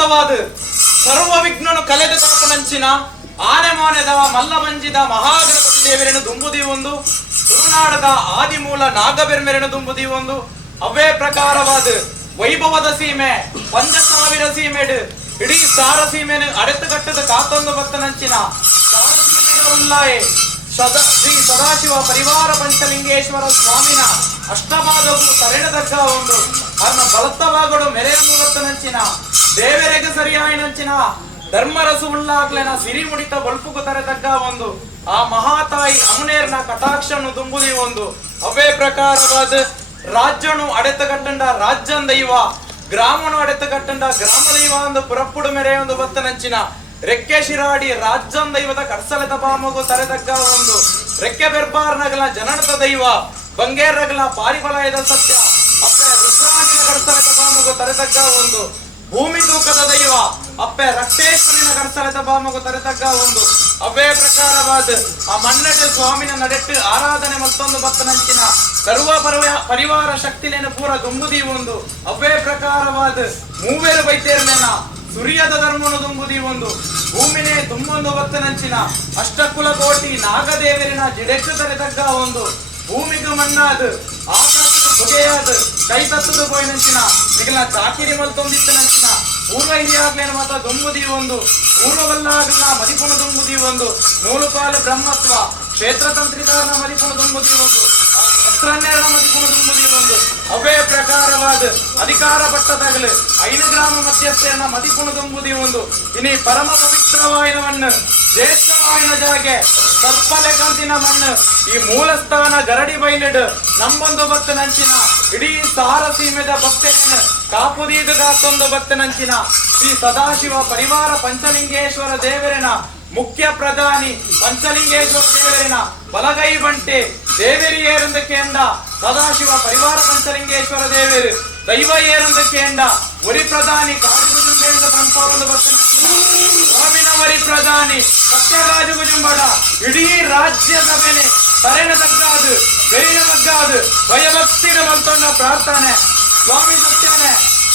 ಶಾಶ್ವತವಾದ ಸರ್ವ ವಿಘ್ನನು ಕಲೆದು ಕಾಪನಂಚಿನ ಆನೆ ಮಾನೆದ ಮಲ್ಲ ಬಂಜಿದ ಮಹಾಗಣಪತಿ ದೇವರೇನು ದುಂಬುದಿ ಒಂದು ತುಳುನಾಡದ ಆದಿಮೂಲ ನಾಗಬೆರ್ಮೆರೆನು ದುಂಬುದಿ ಒಂದು ಅವೇ ಪ್ರಕಾರವಾದ ವೈಭವದ ಸೀಮೆ ಪಂಜ ಸಾವಿರ ಸೀಮೆಡು ಇಡೀ ಸಾರ ಸೀಮೆನು ಅಡೆತುಗಟ್ಟದ ಕಾತೊಂದು ಭಕ್ತನಂಚಿನ ಸಾರ ಸೀಮೆಗಳ ಉಲ್ಲಾಯೆ ಶ್ರೀ ಸದಾಶಿವ ಪರಿವಾರ ಪಂಚಲಿಂಗೇಶ್ವರ ಸ್ವಾಮಿನ ಅಷ್ಟಪಾದವು ತರೆಣದಗ್ಗ ಒಂದು ಅರ್ನ ಬಲತ್ತವಾಗಡು ಮೆರೆಯ ಮೂವತ್ತನಂಚಿನ ದೇವರೆಗೆ ಸರಿಯಾಯಿನಂಚಿನ ಧರ್ಮರಸು ಉಳ್ಳಾಗ್ಲೆನ ಸಿರಿ ಮುಡಿತ ಬಲ್ಪುಗು ತರೆದಗ್ಗ ಒಂದು ಆ ಮಹಾತಾಯಿ ಅಮನೇರ್ನ ಕಟಾಕ್ಷನು ತುಂಬುದಿ ಒಂದು ಅವೇ ಪ್ರಕಾರವಾದ ರಾಜ್ಯನು ಅಡೆತಗಟ್ಟಂಡ ರಾಜ್ಯನ್ ದೈವ ಗ್ರಾಮನು ಅಡೆತಗಟ್ಟಂಡ ಗ್ರಾಮ ದೈವ ಒಂದು ಪುರಪ್ಪುಡು ಮೆರೆ ಒಂದು ಬತ್ತನಂಚಿನ ರೆಕ್ಕೆ ಶಿರಾಡಿ ರಾಜ್ಯನ್ ದೈವದ ಕಡ್ಸಲೆದ ಬಾಮಗು ತರೆದಗ್ಗ ಒಂದು ರೆಕ್ಕೆ ಬೆರ್ಬಾರ್ನಗಲ ಜನನದ ದೈವ ಬಂಗೇರ್ನಗಲ ಪಾರಿಬಲಯದ ಸತ್ಯ ಅಪ್ಪೆ ರುದ್ರಾಜಿನ ಕಡ್ಸಲೆದ ಬಾಮಗು ತರೆದಗ್ಗ ಒಂದು ಭೂಮಿ ತೂಕದ ದೈವ ಅಪ್ಪೆ ರಕ್ತೇಶ್ವರಿನ ಕಡ್ಸಲೆದ ಬಾಮಗು ತರೆದಗ್ಗ ಒಂದು ಅವೇ ಪ್ರಕಾರವಾದ ಆ ಮನ್ನಡೆ ಸ್ವಾಮಿನ ನಡೆಟ್ಟು ಆರಾಧನೆ ಮತ್ತೊಂದು ಭಕ್ತನಂಚಿನ ಸರ್ವ ಪರಿವಾರ ಶಕ್ತಿಲೇನು ಪೂರ ದುಂಬುದಿ ಒಂದು ಅವೇ ಪ್ರಕಾರವಾದ ಮೂವೇರು ಬೈತೇರ್ನೆನ ಸುರಿಯದ ಧರ್ಮನು ದುಂಬುದಿ ಒಂದು ಭೂಮಿನೇ ತುಂಬೊಂದು ಭಕ್ತನಂಚಿನ ಅಷ್ಟಕುಲ ಕೋಟಿ ನಾಗದೇವರಿನ ಜಿಡೆಟ್ಟು ತರೆದಗ್ಗ ಒಂದು ಭೂಮಿಗೂ ಮಣ್ಣಾದ ಆಕಾಶದ ಬಗೆಯಾದ ಕೈ ತತ್ತದು ಪೋಯಿನಂಚಿನ ನಿಗಲ ಚಾಕಿರಿ ಮಲ್ತೊಂದಿತ್ತನಂಚಿನ ಪೂರ್ವ ಹಿರಿಯಾಗ್ಲೇನು ಮಾತ್ರ ದುಂಬುದಿ ಒಂದು ಪೂರ್ವವಲ್ಲಾಗಲ ಮದಿಪುಣ ದುಂಬುದಿ ಒಂದು ನೂಲುಪಾಲ ಬ್ರಹ್ಮತ್ವ ಕ್ಷೇತ್ರ ತಂತ್ರಿಕಾರನ ಮದಿಪುಣ ದುಂಬುದಿ ಒಂದು ಅಸ್ತ್ರನ್ಯರನ ಮದಿಪುಣ ದುಂಬುದಿ ಒಂದು ಅವೇ ಪ್ರಕಾರವಾದ ಅಧಿಕಾರ ಪಟ್ಟದಾಗಲು 5 ಗ್ರಾಮ ಮಧ್ಯಸ್ಥೆಯನ್ನ ಮದಿಪುಣ ದುಂಬುದಿ ಒಂದು ಇನಿ ಪರಮ ಪವಿತ್ರವಾಯಿನ ಮಣ್ಣು ಜ್ಯೇಷ್ಠವಾಯಿನ ಜಾಗೆ ಸರ್ಪಲೆ ಕಂತಿನ ಮಣ್ಣು ಈ ಮೂಲಸ್ಥಾನ ಗರಡಿ ಬೈಲಿಡು ನಮ್ಮೊಂದು ಭಕ್ತನಂಚಿನ ಇಡೀ ಸಾರ ಸೀಮೆದ ಭಕ್ತೇನ ಕಾಪುದೀದು ಕಾತೊಂದು ಭಕ್ತನಂಚಿನ ಶ್ರೀ ಸದಾಶಿವ ಪರಿವಾರ ಪಂಚಲಿಂಗೇಶ್ವರ ದೇವರಿನ ಮುಖ್ಯ ಪ್ರಧಾನಿ ಪಂಚಲಿಂಗೇಶ್ವರ ದೇವರಿನ ಬಲಗೈ ಬಂಟೆ ದೇವೇರಿ ಏರಂದಕ್ಕೆಂಡ ಸದಾಶಿವ ಪರಿವಾರ ಪಂಚಲಿಂಗೇಶ್ವರ ದೇವರು ದೈವ ಏರಂದಕ್ಕೆಂಡ ವರಿ ಪ್ರಧಾನಿ ಕಾಡುಗುಜುಂಬೇಂದ ಪಂಪವೊಂದು ಭಕ್ತನಂಚಿನ ಸ್ವಾಮಿನ ವರಿ ಪ್ರಧಾನಿ ಸತ್ಯರಾಜಗುಜುಂಬಡ ಇಡೀ ರಾಜ್ಯದ ಮೇಲೆ ತರೆನ ತಗ್ಗಾದು ಬೆರಿನ ತಗ್ಗಾದು ಭಯಭಕ್ತಿನ ಮಲ್ತೊಂಡ ಪ್ರಾರ್ಥನೆ ಸ್ವಾಮಿ ಸತ್ಯನೆ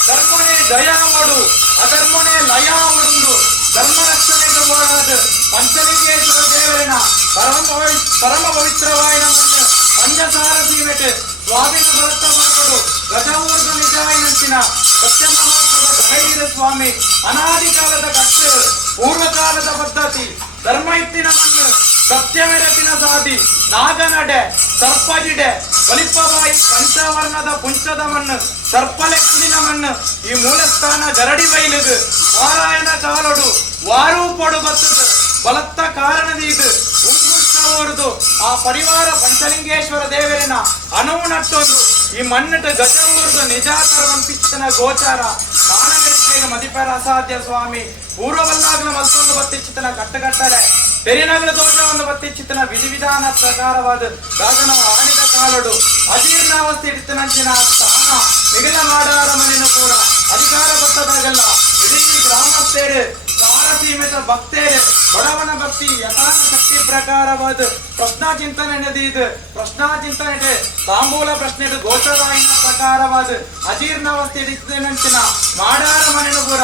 ಧರ್ಮನೇ ದಯ ಮಾಡು ಅಧರ್ಮನೇ ಲಯ ಉಂಡು ಧರ್ಮ ರಕ್ಷಣೆಗೆ ಓಡಾದ ಪಂಚಲಿಂಗೇಶ್ವರ ದೇವರಿನ ಪರಮ ಪವಿತ್ರವಾಯಿನ ಮಣ್ಣು ಪಂಚಸಾರ ಸೀಮೆಟ್ ಸ್ವಾಮಿನ ಭರತ ಮಾತಡು ಗಜಮೂರ್ಧ ನಿಜಾಯಿನಂಚಿನ ಸತ್ಯ ಮಹಾತ್ಮದ ಧೈರ್ಯ ಸ್ವಾಮಿ ಅನಾದಿ ಕಾಲದ ಕಟ್ಟು ಪೂರ್ವಕಾಲದ ಪದ್ಧತಿ ಧರ್ಮ ಇತ್ತಿನ ಮಣ್ಣು ಸತ್ಯಮೆರತಿನ ಸಾಧಿ ನಾಗನಡೆ ಸರ್ಪಜಿಡೆ ಬಲಿಪ್ಪಬಾಯಿ ಪಂಚವರ್ಣದ ಪುಂಚದ ಮಣ್ಣು ಸರ್ಪಲೆ ಕಂದಿನ ಮಣ್ಣು ಈ ಮೂಲಸ್ಥಾನ ಗರಡಿ ಬೈಲಿದು ವಾರಾಯಣ ಕಾಲೊಡು ವಾರೂ ಪೊಡು ಬತ್ತದು ಬಲತ್ತ ಕಾರಣದೀದು ಉಂಗುಷ್ಟವರದು ಆ ಪರಿವಾರ ಪಂಚಲಿಂಗೇಶ್ವರ ದೇವರಿನ ಅಣುವು ನಟ್ಟೊಂದು ಈ ಮಣ್ಣಿಟ್ಟು ಗಜ ಊರ್ದು ನಿಜಾತರವನ್ ಪಿಚ್ಚನ ಗೋಚಾರ ಮಾನವರಿಗೆ ಮದಿಪರ ಅಸಾಧ್ಯ ಸ್ವಾಮಿ ಪೂರ್ವವಲ್ಲಾಗಲ ಮಲ್ತೊಂದು ಬತ್ತಿಚ್ಚಿತನ ಕಟ್ಟಗಟ್ಟಲೆ ಪೆರಿನಗರ ದೋಷವನ್ನು ಬತ್ತಿಚ್ಚಿತನ ವಿಧಿವಿಧಾನ ಪ್ರಕಾರವಾದ ಗಾಜನ ಆಣಿದ ಕಾಲೊಡು ಅಜೀರ್ಣಾವಸ್ಥೆ ಇಡಿತನಂಚಿನ ಸ್ಥಾನ ಮಿಗಿಲ ಮಾಡಾರ ಮನೆಯನ್ನು ಕೂಡ ಅಧಿಕಾರ ಬತ್ತದಾಗಲ್ಲ ಇಡೀ ಗ್ರಾಮಸ್ಥೇರು ಸಾರ ಸೀಮಿತ ಭಕ್ತೇರು ಬಡವನ ಭಕ್ತಿ ಯಥಾನ ಶಕ್ತಿ ಪ್ರಕಾರವಾದ ಪ್ರಶ್ನಾ ಚಿಂತನೆ ನಡೆದಿದ್ದು ಪ್ರಶ್ನಾ ಚಿಂತನೆ ತಾಂಬೂಲ ಪ್ರಶ್ನೆ ಗೋಚರಾಯಿನ ಪ್ರಕಾರವಾದ ಅಜೀರ್ಣಾವಸ್ಥೆ ಇಡಿತನಂಚಿನ ಮಾಡಾರ ಮನೆಯನ್ನು ಕೂಡ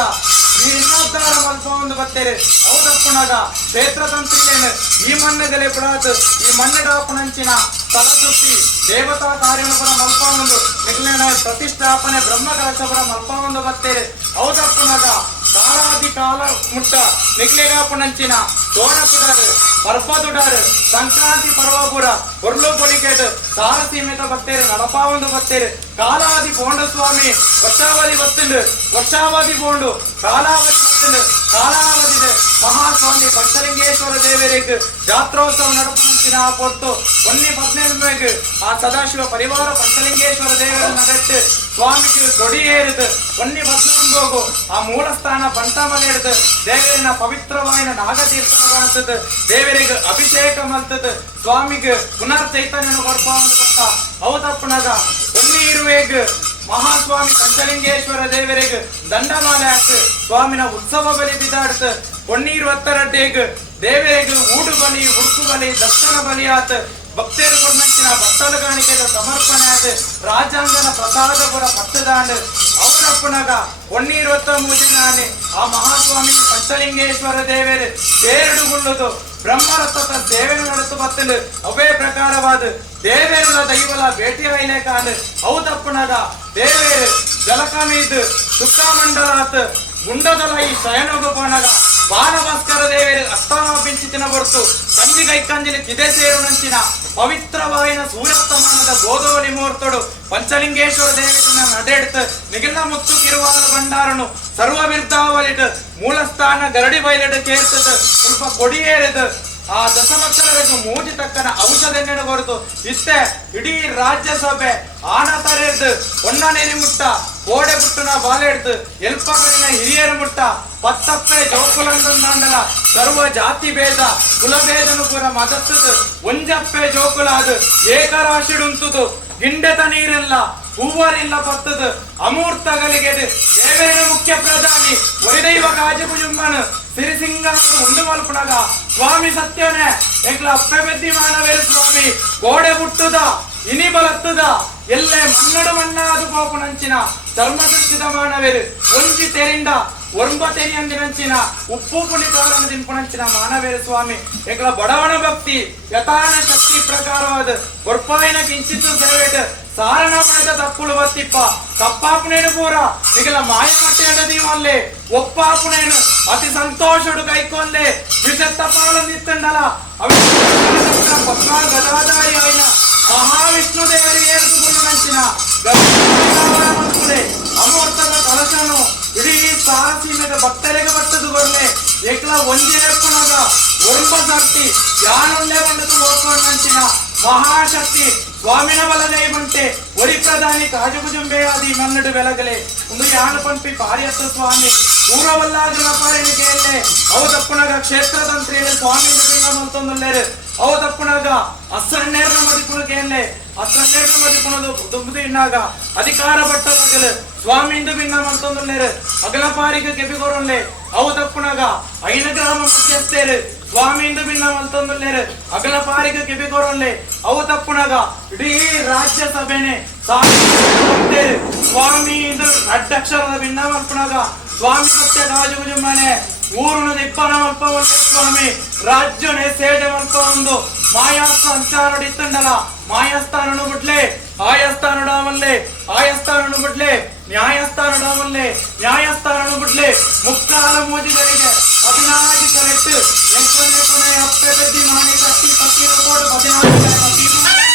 ಈ ಇನ್ನೊದ್ದಾರ ಮಲ್ಪ ಒಂದು ಬತ್ತೇರೆ ಹೌದಪ್ಪನಾಗ ಕ್ಷೇತ್ರ ತಂತ್ರಿಯೇನು ಈ ಮಣ್ಣಗಲೆ ಬಿಡಾತ್ ಈ ಮಣ್ಣಡಾಪನಂಚಿನ ಸ್ಥಳ ಸುತ್ತಿ ದೇವತಾ ಕಾರ್ಯಪುರ ಮಲ್ಪ ಒಂದು ಮಿಗಿಲಿನ ಪ್ರತಿಷ್ಠಾಪನೆ ಬ್ರಹ್ಮ ಕಲಶಪುರ ಮಲ್ಪ ಒಂದು ಬತ್ತೇರೆ ಹೌದಪ್ಪನಾಗ ಕಾಲಾದಿ ಕಾಲ ಮುಟ್ಟ ನಿಗ್ಲೆಗಾಪನಂಚಿನ ತೋಣ ತುಡಾರು ಪರ್ಪ ತುಡಾರು ಸಂಕ್ರಾಂತಿ ಪರ್ವಪುರ ಒರ್ಲು ಪೊಡಿಕೆಟ್ ಸಾರ ಸೀಮಿತ ಬತ್ತೇರೆ ನಡಪ ಒಂದು ಬತ್ತೇರೆ ಕಾಲಾದಿ ಪೋಂಡ ಸ್ವಾಮಿ ವರ್ಷಾವಧಿ ಬತ್ತುಂಡು ವರ್ಷಾವಧಿ ಪೋಂಡು ಕಾಲಾವಧಿ ಬತ್ತುಂಡು ಕಾಲಾವಧಿ ಮಹಾಸ್ವಾಮಿ ಪಂಚಲಿಂಗೇಶ್ವರ ದೇವರಿಗೆ ಜಾತ್ರೋತ್ಸವ ನಡಪಂಚಿನ ಪೊರ್ತು 15 ಆ ಸದಾಶಿವ ಪರಿವಾರ ಪಂಚಲಿಂಗೇಶ್ವರ ದೇವರ ನಡೆಟ್ಟು ಸ್ವಾಮಿಗೆ ಕೊಡಿ ಏರಿದು 14 ಹೋಗು ಆ ಮೂಲಸ್ಥಾನ ಬಂಟಮಲೆ ಹಿಡಿದು ದೇವರಿನ ಪವಿತ್ರವಾಯಿನ ನಾಗತೀರ್ಥನ ಕಾಣ್ತದ ದೇವರಿಗೆ ಅಭಿಷೇಕ ಮಲ್ತದ ಸ್ವಾಮಿಗೆ ಪುನರ್ ಚೈತನ್ಯನ ಬರ್ಪಾವನ್ನು ಕೊಟ್ಟ ಹೌದಪ್ಪನಾಗ ಇರುವೇಗ ಮಹಾಸ್ವಾಮಿ ಪಂಚಲಿಂಗೇಶ್ವರ ದೇವರಿಗೆ ದಂಡಮಾಲೆ ಹಾಕ್ತು ಸ್ವಾಮಿನ ಉತ್ಸವ ಬಲಿ ಬಿದ್ದಾಡ್ತು 22 ದೇವರಿಗೆ ಊಡು ಬಲಿ ಹುಡುಕು ಬಲಿ ದರ್ಶನ ಬಲಿ ಆತ ಭಕ್ತರು ಕೊಡ್ನಂಚಿನ ಭಕ್ತಲ ಕಾಣಿಕೆದ ಸಮರ್ಪಣೆ ಆದ ರಾಜಾಂಗನ ಪ್ರಸಾದಪುರ ಪಟ್ಟದಾಂಡ್ ಅವರ ತಪ್ಪುನಾಗ ಒಣ್ಣೀರೊತ್ತ ಮೂಜಿನಾನೆ ಆ ಮಹಾಸ್ವಾಮಿ ಪಂಚಲಿಂಗೇಶ್ವರ ದೇವರು ಬೇರಡುಗುಳ್ಳುದು ಬ್ರಹ್ಮರಥದ ಸೇವೆ ನಡೆಸು ಬತ್ತಲು ಅವೇ ಪ್ರಕಾರವಾದ ದೇವೇರ ದೈವಲ ಭೇಟಿ ಆಯ್ಲೆ ಕಾಲು ಅವು ತಪ್ಪುನಾಗ ದೇವೇರು ಜಲಕಮೀದು ಸುಖಮಂಡಲಾತ್ ಗುಂಡದಲ ಈ ಶಯನೋಪನಾಗ ಬಾಣಭಾಸ್ಕರ ದೇವೇರು ಅಷ್ಟಾಮ ಪಿಂಚಿತಿನ ಹೊರತು ಕಂಜಿ ಕೈಕಂಜಿಲಿ ಕಿದೆ ಸೇರು ನಂಚಿನ ಪವಿತ್ರವಾಯಿನ ಸೂರ್ಯಾಸ್ತಮಾನದ ಗೋಧೋಲಿ ಮುಹೂರ್ತೋಡು ಪಂಚಲಿಂಗೇಶ್ವರ ದೇವರನ್ನ ನಡೆಡ್ತು ನಿಗಿಲ್ಲ ಮುತ್ತು ಕಿರುವಾಲ ಭಂಡಾರನು ಸರ್ವ ಬಿರ್ದಾವಲಿಟ್ ಮೂಲಸ್ಥಾನ ಗರಡಿ ಬಯಲಿಡ್ ಕೇರ್ತದ ಸ್ವಲ್ಪ ಕೊಡಿಯೇರಿದ ಆ ದಶಮಕ್ಷರಗಳಿಗೆ ಮೂಜಿ ತಕ್ಕನ ಔಷಧನೆಯನ್ನು ಹೊರತು ಇಷ್ಟೇ ಇಡೀ ರಾಜ್ಯಸಭೆ ಆನ ತರೆದು ಒಣ್ಣ ನೆರಿ ಮುಟ್ಟ ಕೋಡೆ ಬುಟ್ಟನ ಬಾಲೆ ಹಿಡ್ದು ಎಲ್ಪಗಳಿನ ಹಿರಿಯರು ಮುಟ್ಟ ಪತ್ತಪ್ಪೆ ಜೋಕುಲಂದಲ ಸರ್ವ ಜಾತಿ ಭೇದ ಕುಲಭೇದನು ಪುರ ಮದತ್ತದು ಒಂಜಪ್ಪೆ ಜೋಕುಲಾದು ಏಕರಾಶಿಡುಂತುದು ಗಿಂಡೆತ ನೀರಿಲ್ಲ ಹೂವರಿಲ್ಲ ಪತ್ತದು ಅಮೂರ್ತಗಳಿಗೆ ದೇವೇನ ಮುಖ್ಯ ಪ್ರಧಾನಿ ಒರಿದೈವ ಕಾಜು ಕುಜುಂಬನು ಸಿರಿಸಿಂಗ ಉಂಡು ಮಲ್ಪುಣಗ ಸ್ವಾಮಿ ಸತ್ಯನೇ ಎಂಕ್ಲ ಅಪ್ಪೆ ಬೆದ್ದಿ ಮಾನವೇರು ಸ್ವಾಮಿ ಗೋಡೆ ಹುಟ್ಟುದ ಇನಿ ಬಲತ್ತುದ ಎಲ್ಲೇ ಮನ್ನಡು ಮಣ್ಣಾದು ಕೋಪುನಂಚಿನ ಧರ್ಮದೃಷ್ಟಿದ ಮಾನವೇರು ಒಂಜಿ ತೆರಿಂದ ಒರ್ಂಬ ತೆರಿ ಅಂದಿನಂಚಿನ ಉಪ್ಪು ಪುಳಿ ಕಾರಣ ದಿಂಪುನಂಚಿನ ಮಾನವೇರು ಸ್ವಾಮಿ ಎಂಕ್ಲ ಬಡವಣ ಭಕ್ತಿ ಯಥಾನ ಶಕ್ತಿ ಪ್ರಕಾರವಾದ ಗೊರ್ಪಾಯಿನ ಕಿಂಚಿತ್ತು ಸೇವೆಟ್ ಸಾರಣ ಪಡೆದ ತಪ್ಪುಳು ಬತ್ತಿಪ್ಪ ತಪ್ಪಾಪುನೇನು ಪೂರ ನಿಗಲ ಮಾಯ ಮಟ್ಟೆಯಡ ದೀವಲ್ಲೇ ಒಪ್ಪಾಪುನೇನು ಅತಿ ಸಂತೋಷಡು ಕೈಕೊಲ್ಲೇ ವಿಷತ್ತ ಪಾಲು ನಿತ್ತಂಡಲ ಪದ್ಮಾ ಗದಾಧಾರಿ ಆಯ್ನ ಮಹಾವಿಷ್ಣು ದೇವರಿಗೆ ಏರಿಸಿಕೊಂಡು ನಂಚಿನ ಅಮೂರ್ತದ ಕಲಶನು ಇಡೀ ಸಾರಸೀಮೆದ ಭಕ್ತರಿಗೆ ಬಟ್ಟದು ಬರ್ಲೆ ಏಕಲ ಒಂದೇ ಎಪ್ಪನಾಗ ಒರಂಬ ಸರ್ತಿ ಯಾನೊಂದೇ ಬಂಡದು ಹೋಗ್ಕೊಂಡು ನಂಚಿನ ಮಹಾಶಕ್ತಿ ಸ್ವಾಮಿನ ಬಲಗೈ ಬಂಟೆ ಒರಿ ಪ್ರಧಾನಿ ಕಾಜುಗುಜುಂಬೆ ಆದಿ ಮನ್ನಡು ಬೆಳಗಲೆ ಒಂದು ಯಾನ ಪಂಪಿ ಪಾರಿಯತ್ತ ಸ್ವಾಮಿ ಪೂರ್ವವಲ್ಲಾದ ಪಾರಿಣಿಕೆಯಲ್ಲೇ ಅವು ತಪ್ಪುನಾಗ ಕ್ಷೇತ್ರತಂತ್ರಿಯಲ್ಲಿ ಸ್ವಾಮಿ ಮಲ್ತೊಂದಲ್ಲೇರು ಅವು ತಪ್ಪುನಾಗ ಅಸ್ಸನ್ನೇರ್ನ ಮದಿಪುಣಕೆಯಲ್ಲೇ ಅಸ್ಸನ್ನೇರ್ನ ಮದಿಪುಣದು ದುಂಬುದು ಇನ್ನಾಗ ಅಧಿಕಾರ ಬಟ್ಟದಾಗಲು ಸ್ವಾಮಿಂದು ಭಿನ್ನ ಮಲ್ತೊಂದಲ್ಲೇರು ಅಗಲ ಪಾರಿಗೆ ಕೆಬಿಗೊರಲ್ಲೇ ಅವು ತಪ್ಪುನಾಗ ಐನ ಗ್ರಾಮ ಮಧ್ಯಸ್ಥೇರು ಸ್ವಾಮಿಂದು ಭಿನ್ನ ಮಲ್ತೊಂದಲ್ಲೇರು ಅಗಲ ಪಾರಿಗೆ ಕೆಬಿಗೊರಲ್ಲೇ ಅವು ತಪ್ಪುನಾಗ ಇಡೀ ರಾಜ್ಯಸಭೆನೆ ಸ್ವಾಮಿ ಇದು ಅಡ್ಡಕ್ಷರದ ಭಿನ್ನ ಮಲ್ಪುನಾಗ ಸ್ವಾಮಿ ಸತ್ಯ ಕಾಜು ಮನೆ ಊರುನ ಇಪ್ಪನ ಮಲ್ಪ ಸ್ವಾಮಿ ರಾಜ್ಯನೇ ಸೇಡೆ ಮಲ್ಪ ಒಂದು ಮಾಯಾಸ್ತ ಸಂಚಾರಡಿತ್ತಂಡಲ ಮಾಯಾಸ್ಥಾನನು ಬಿಡ್ಲೆ ಆಯಸ್ಥಾನಡಾವಲ್ಲೇ ಆಯಸ್ಥಾನನು ಬಿಡ್ಲೆ ನ್ಯಾಯಸ್ಥಾನಡಾವಲ್ಲೇ ನ್ಯಾಯಸ್ಥಾನನು ಬಿಡ್ಲೆ ಮುಕ್ಕಾಲ ಮೋದಿಗಳಿಗೆ 14 ಕರೆಕ್ಟ್ ಎಂಟನೇ ಕೊನೆ ಅಪ್ಪೆ ಬೆದ್ದಿ ಮಾನಿ ಕಟ್ಟಿ ಪತ್ತಿ ರಿಪೋರ್ಟ್ 14